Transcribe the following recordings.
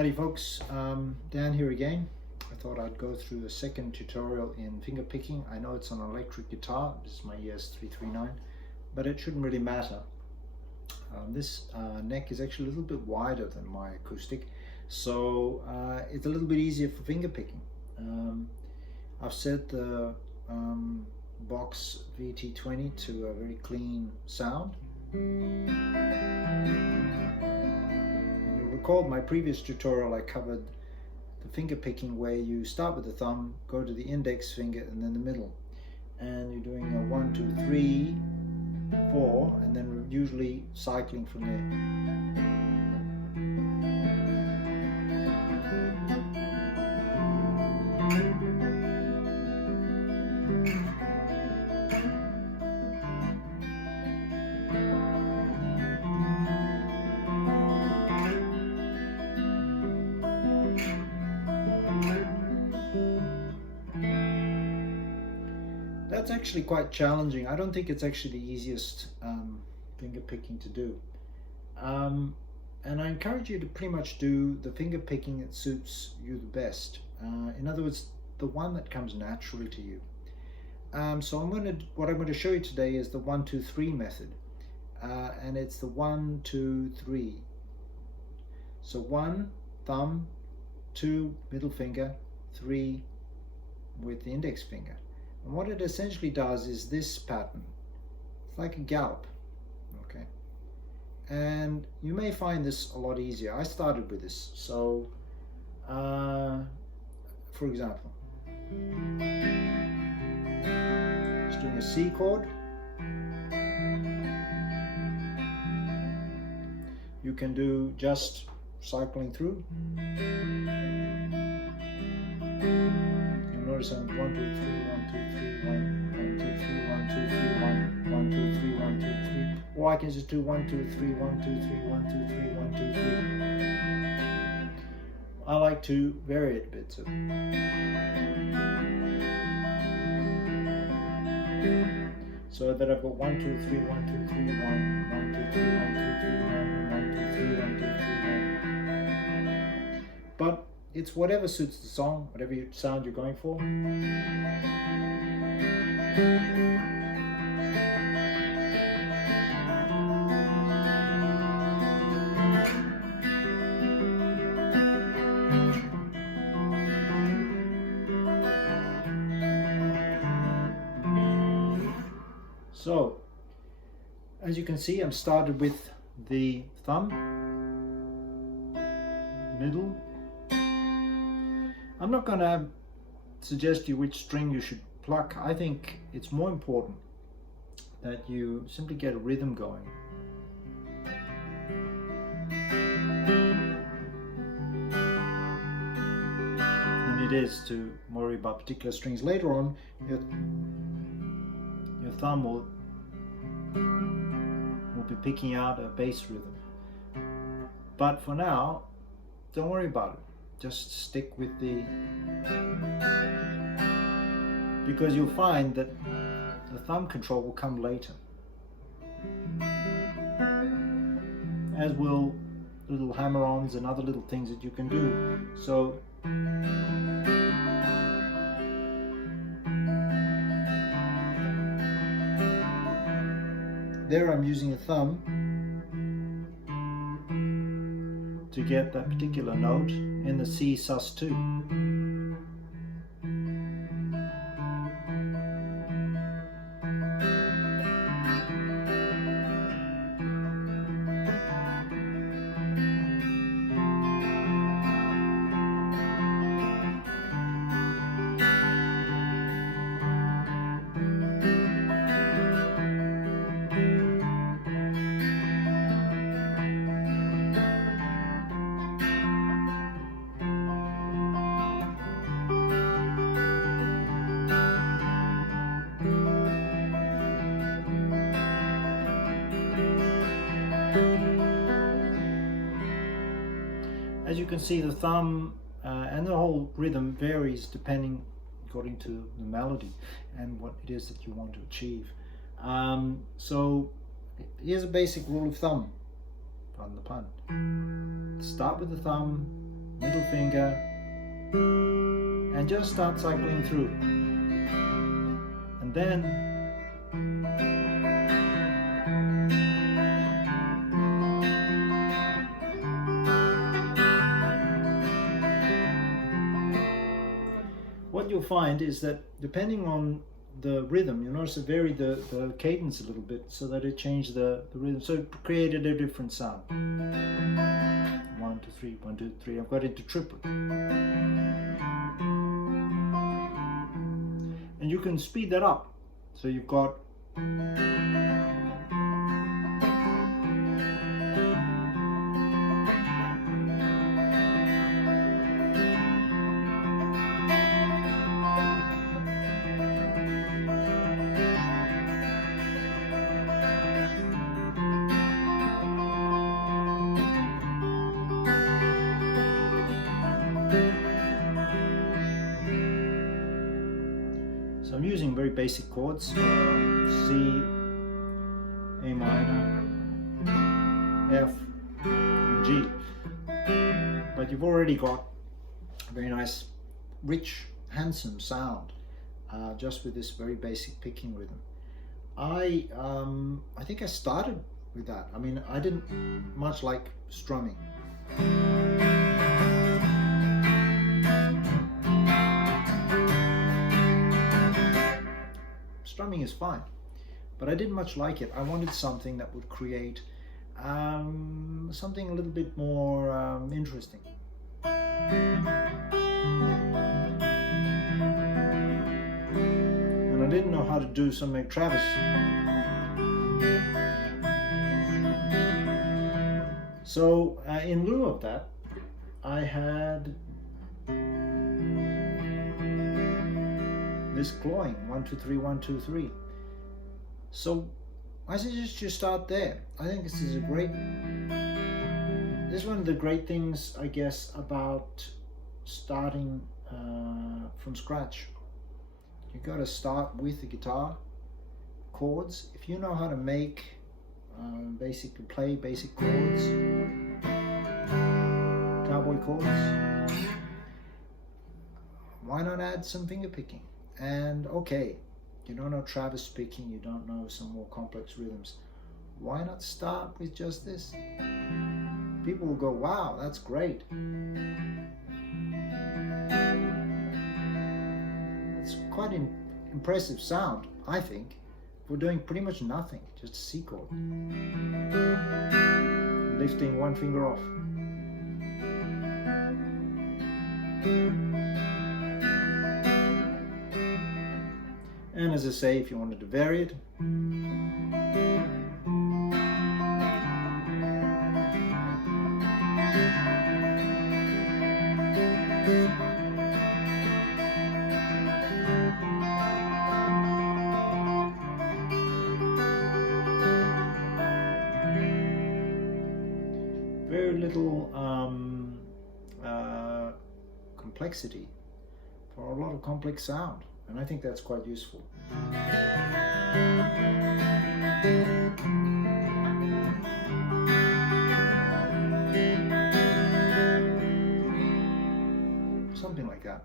Howdy folks, Dan here again. I thought I'd go through a second tutorial in finger picking. I know it's on an electric guitar, this is my ES339, but it shouldn't really matter. This neck is actually a little bit wider than my acoustic, so it's a little bit easier for finger picking. I've set the Box VT20 to a very clean sound. Recall my previous tutorial, I covered the finger picking where you start with the thumb, go to the index finger and then the middle, and you're doing a 1, 2, 3, 4, and then usually cycling from there. That's actually quite challenging. I don't think it's actually the easiest finger picking to do. And I encourage you to pretty much do the finger picking that suits you the best. In other words, the one that comes naturally to you. So what I'm going to show you today is the 1, 2, 3 method. And it's the 1, 2, 3. So 1, thumb, 2, middle finger, 3 with the index finger. And what it essentially does is this pattern. It's like a gallop, okay? And you may find this a lot easier. I started with this. So, for example, just doing a C chord. You can do just cycling through. Notice I'm 1, 2, 3, 1, 2, 3, 1, 1, 2, 3, 1, 2, 3, 1, 1, 2, 3, 1, 2, 3. Or I can just do 1, 2, 3, 1, 2, 3, 1, 2, 3, 1, 2, 3. I like to vary it a bit. So that I've got 1, 2, 3, 1, 2, 3, 1, 1, 2, 3, 1, 2, 3, 1, 1, 2, 3, 1, 2, 3, 1. But it's whatever suits the song, whatever sound you're going for. So, as you can see, I'm started with the thumb, middle. I'm not going to suggest you which string you should pluck. I think it's more important that you simply get a rhythm going. Than it is to worry about particular strings. Later on, your thumb will be picking out a bass rhythm. But for now, don't worry about it. Just stick with the, because you'll find that the thumb control will come later, as will little hammer-ons and other little things that you can do. So there I'm using a thumb to get that particular note in the C sus2. As you can see, the thumb and the whole rhythm varies depending according to the melody and what it is that you want to achieve. So here's a basic rule of thumb, pardon the pun. Start with the thumb, middle finger, and just start cycling through. And then what you'll find is that depending on the rhythm, you notice it varied the cadence a little bit so that it changed the rhythm, so it created a different sound. 1, 2, 3, 1, 2, 3. I've got into triplet. And you can speed that up. So you've got so I'm using very basic chords, C, A minor, F, G. But you've already got a very nice, rich, handsome sound just with this very basic picking rhythm. I think I started with that. I mean, I didn't much like strumming. Strumming is fine, but I didn't much like it. I wanted something that would create something a little bit more interesting. And I didn't know how to do something like Travis. So in lieu of that, I had this clawing, 1, 2, 3, 1, 2, 3. So I suggest you start there. I think this is one of the great things, I guess, about starting from scratch. You got to start with the guitar, chords. If you know how to make play basic chords, cowboy chords, why not add some finger picking? And okay, you don't know Travis picking, you don't know some more complex rhythms. Why not start with just this? People will go, wow, that's great. It's quite an impressive sound, I think. We're doing pretty much nothing, just a C chord. Lifting one finger off. And as I say, if you wanted to vary it, very little complexity for a lot of complex sound. And I think that's quite useful. Something like that.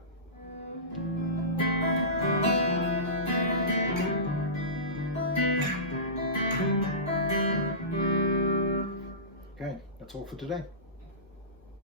Okay, that's all for today.